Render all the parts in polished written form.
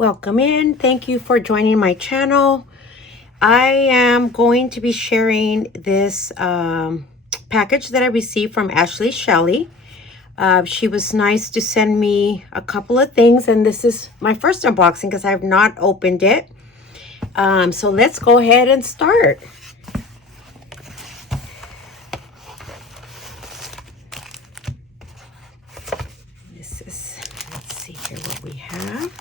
Welcome in. Thank you for joining my channel. I am going to be sharing this package that I received from Shelly. She was nice to send me a couple of things, and this is my first unboxing because I have not opened it. So let's go ahead and start. This is, let's see here what we have.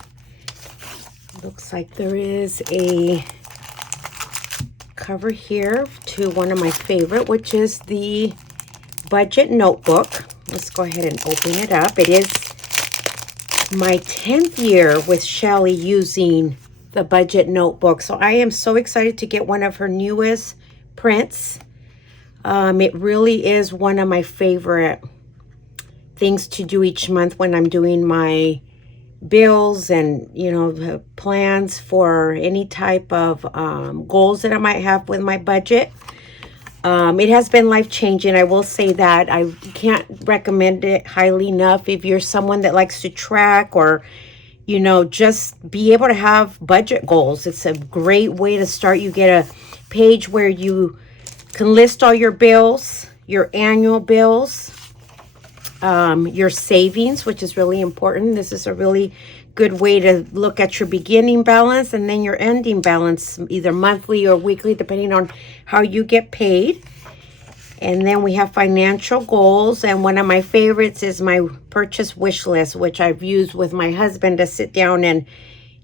Looks like there is a cover here to one of my favorite, which is the budget notebook. Let's go ahead and open it up. It is my 10th year with Shelly using the budget notebook. So I am so excited to get one of her newest prints. It really is one of my favorite things to do each month when I'm doing my bills and, you know, plans for any type of goals that I might have with my budget. It has been life-changing. I will say that. I can't recommend it highly enough if you're someone that likes to track or, you know, just be able to have budget goals. It's a great way to start. You get a page where you can list all your bills, your annual bills, your savings, which is really important. This is a really good way to look at your beginning balance and then your ending balance, either monthly or weekly, depending on how you get paid. And then we have financial goals, and one of my favorites is my purchase wish list, which I've used with my husband to sit down and,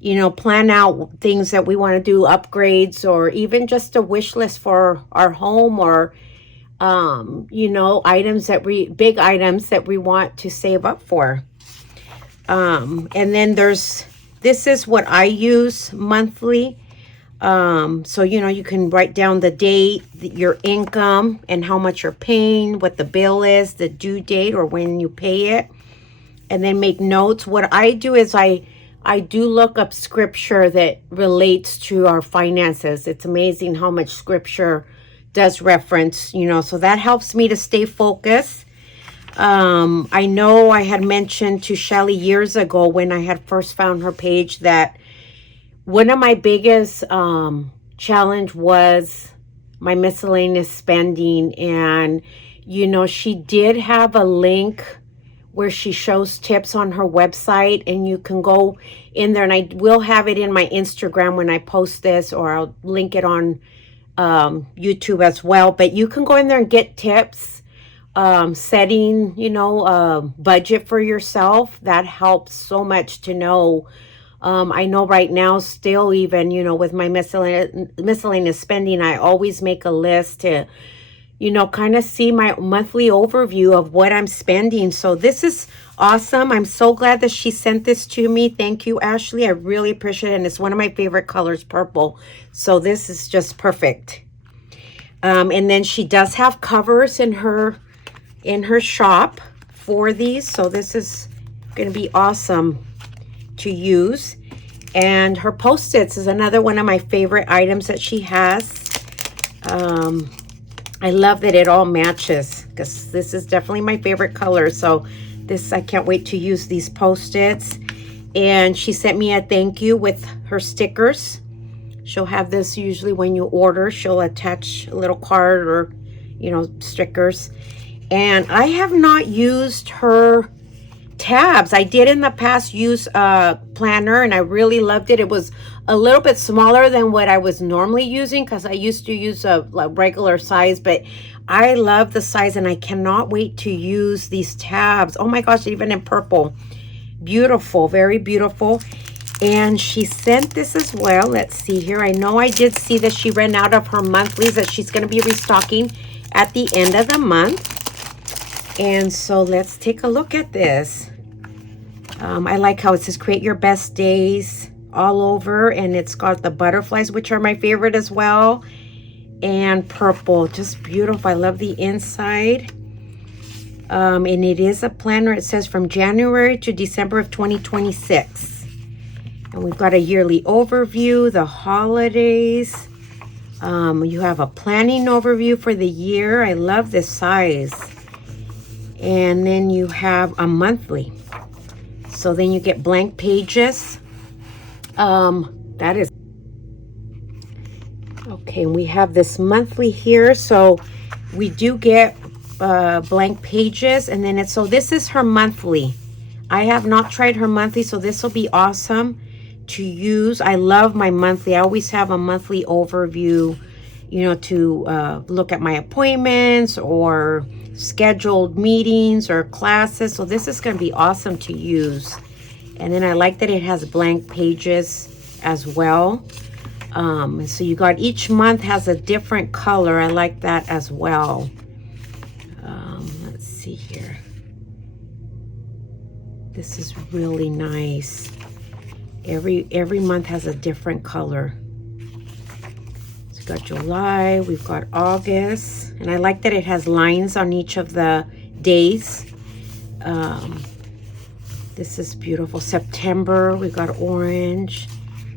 you know, plan out things that we want to do, upgrades, or even just a wish list for our home, or you know, big items that we want to save up for. And then this is what I use monthly. So, you know, you can write down the date, your income, and how much you're paying, what the bill is, the due date, or when you pay it, and then make notes. What I do is I do look up scripture that relates to our finances. It's amazing how much scripture does reference, you know, so that helps me to stay focused. I know I had mentioned to Shelly years ago when I had first found her page that one of my biggest challenge was my miscellaneous spending. And, you know, she did have a link where she shows tips on her website, and you can go in there, and I will have it in my Instagram when I post this, or I'll link it on YouTube as well. But you can go in there and get tips, setting, you know, a budget for yourself. That helps so much to know. I know right now still, even, you know, with my miscellaneous spending, I always make a list to, you know, kind of see my monthly overview of what I'm spending. So this is awesome. I'm so glad that she sent this to me. Thank you, Ashley. I really appreciate it. And it's one of my favorite colors, purple. So this is just perfect. And then she does have covers in her shop for these. So this is going to be awesome to use. And her Post-its is another one of my favorite items that she has. I love that it all matches, because this is definitely my favorite color. So this, I can't wait to use these Post-its. And she sent me a thank you with her stickers. She'll have this usually when you order. She'll attach a little card or, you know, stickers. And I have not used her tabs. I did in the past use a planner, and I really loved it. It was a little bit smaller than what I was normally using, because I used to use a regular size, but I love the size, and I cannot wait to use these tabs. Oh my gosh, even in purple. Beautiful, very beautiful. And she sent this as well. Let's see here. I know I did see that she ran out of her monthlies that she's going to be restocking at the end of the month. And so let's take a look at this. I like how it says create your best days all over, and it's got the butterflies, which are my favorite as well, and purple. Just beautiful. I love the inside. And it is a planner. It says from January to December of 2026. And we've got a yearly overview, the holidays. You have a planning overview for the year. I love this size. And then you have a monthly. So then you get blank pages. That is okay. And we have this monthly here, so we do get blank pages, and then so this is her monthly. I have not tried her monthly, so this will be awesome to use. I love my monthly. I always have a monthly overview, you know, to look at my appointments or scheduled meetings or classes. So this is going to be awesome to use. And then I like that it has blank pages as well. So you got each month has a different color. I like that as well. Let's see here. This is really nice. Every month has a different color. So we've got July, we've got August, and I like that it has lines on each of the days. This is beautiful. September, we've got orange,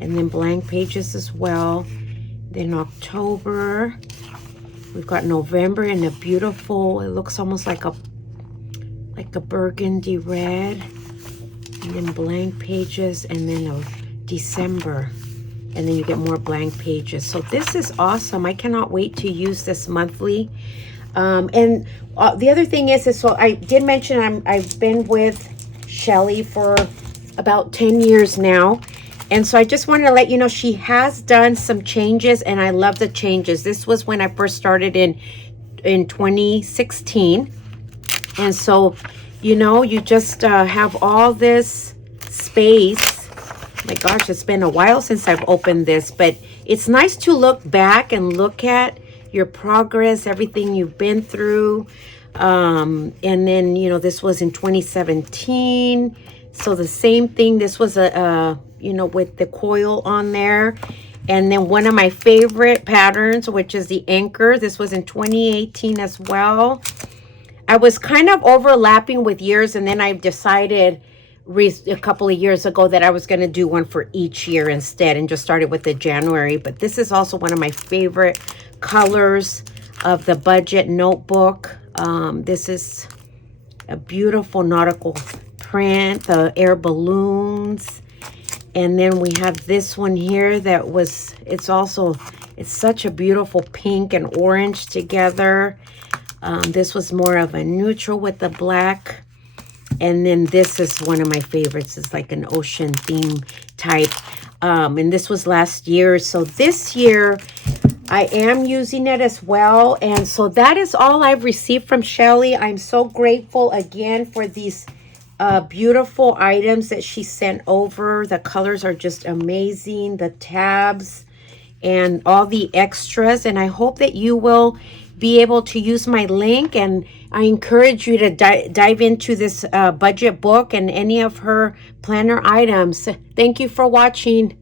and then blank pages as well. Then October, we've got November in a beautiful, it looks almost like a burgundy red. And then blank pages, and then December, and then you get more blank pages. So this is awesome. I cannot wait to use this monthly. And the other thing is so I did mention I've been with Shelly for about 10 years now, and so I just wanted to let you know she has done some changes, and I love the changes. This was when I first started in 2016, and so you know, you just have all this space. My gosh, it's been a while since I've opened this, but it's nice to look back and look at your progress, everything you've been through. And then, you know, this was in 2017. So the same thing, this was you know, with the coil on there. And then one of my favorite patterns, which is the anchor. This was in 2018 as well. I was kind of overlapping with years, and then I decided a couple of years ago that I was going to do one for each year instead, and just started with the January. But this is also one of my favorite colors of the budget notebook. This is a beautiful nautical print, the air balloons. And then we have this one here that was, it's such a beautiful pink and orange together. This was more of a neutral with the black. And then this is one of my favorites. It's like an ocean theme type. And this was last year. So this year, I am using it as well. And so that is all I've received from Shelly. I'm so grateful again for these beautiful items that she sent over. The colors are just amazing. The tabs and all the extras. And I hope that you will be able to use my link, and I encourage you to dive into this budget book and any of her planner items. Thank you for watching.